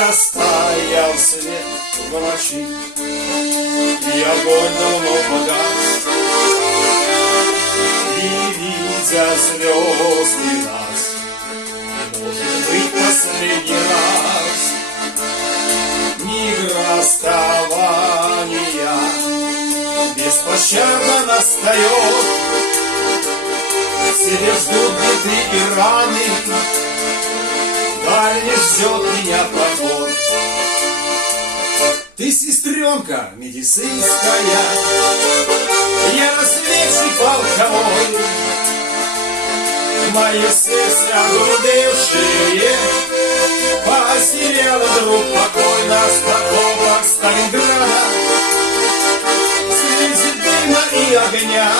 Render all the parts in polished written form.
Растаял свет в ночи, и огонь давно погас, и, видя звезды нас, может быть, последний раз, миг расставания беспощадно настает. Все ждут беды и раны, даль не ждет меня проход. Ты, сестренка медицинская, я разведчик полковой. Мое сердце огрубевшее потеряло друг покой на окопах Сталинграда. Среди дыма и огня,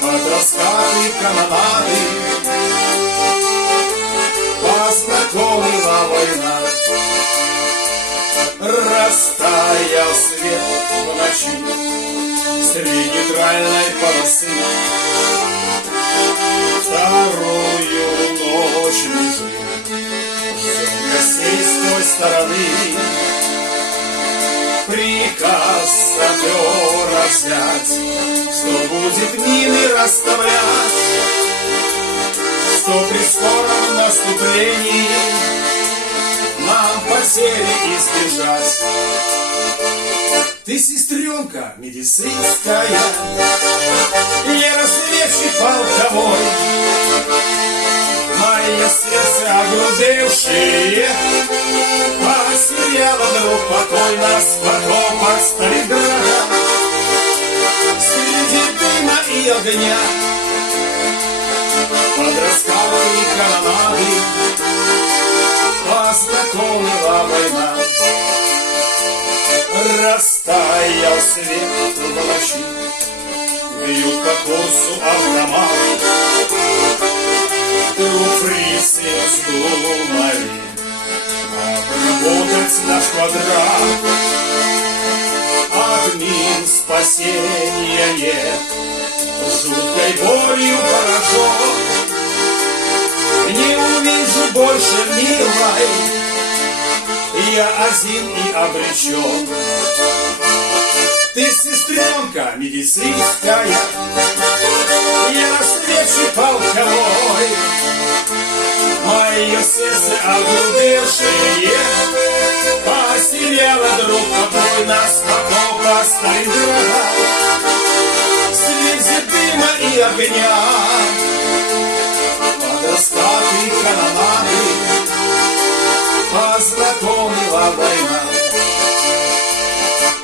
под раскаты канонады познакомила война. Растаял свет в ночи среди нейтральной полосы. Вторую ночь лежим, ждем гостей с той стороны. Приказ сапера взять, что будет мины расставлять, что при скором наступлении нам потери избежать. Ты, сестренка медицинская, я разведчик полковой. Мое сердце огрубевшее потеряло друг покой на окопах Сталинграда. Среди дыма и огня, под раскаты канонады познакомила война. Растаял свет в ночи, бьют по курсу автомат. Вдруг фрицы вздумали обработать наш квадрат. От мин спасения нет, жуткой болью поражен. Не увижу больше милой, я один и обречен. Ты, сестренка медицинская, я разведчик полковой. Мое сердце огрубевшее потеряло друг покой на окопах Сталинграда. Среди дыма и огня, под раскаты канонады познакомила война.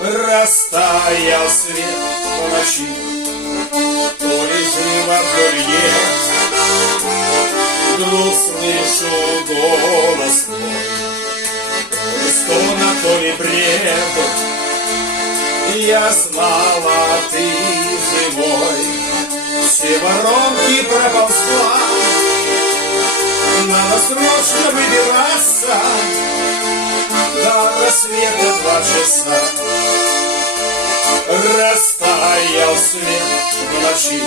Растаял свет в ночи, то ли живо, то ли нет. Вдруг слышу голос твой, то ли стона, то ли бред. Я знала, ты живой, все воронки проползла. Надо срочно выбираться, до рассвета 2 часа. Растаял свет в ночи,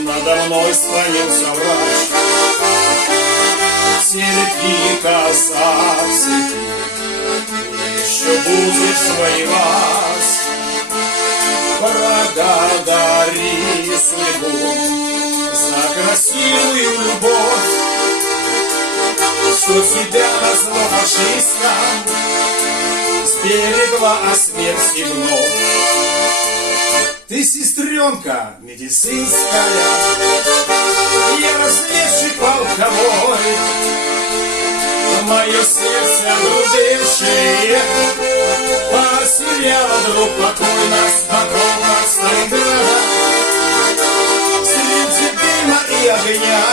надо мной склонился врач. Терпи, коса, терпи, еще будешь воевать. Благодари судьбу за красивую любовь, что тебя назло фашистам сберегла от смерти вновь. Ты, сестренка медицинская, я разведчик полковой. Мое сердце огрубевшее потеряло друг покой на окопах Сталинграда. Среди дыма и огня,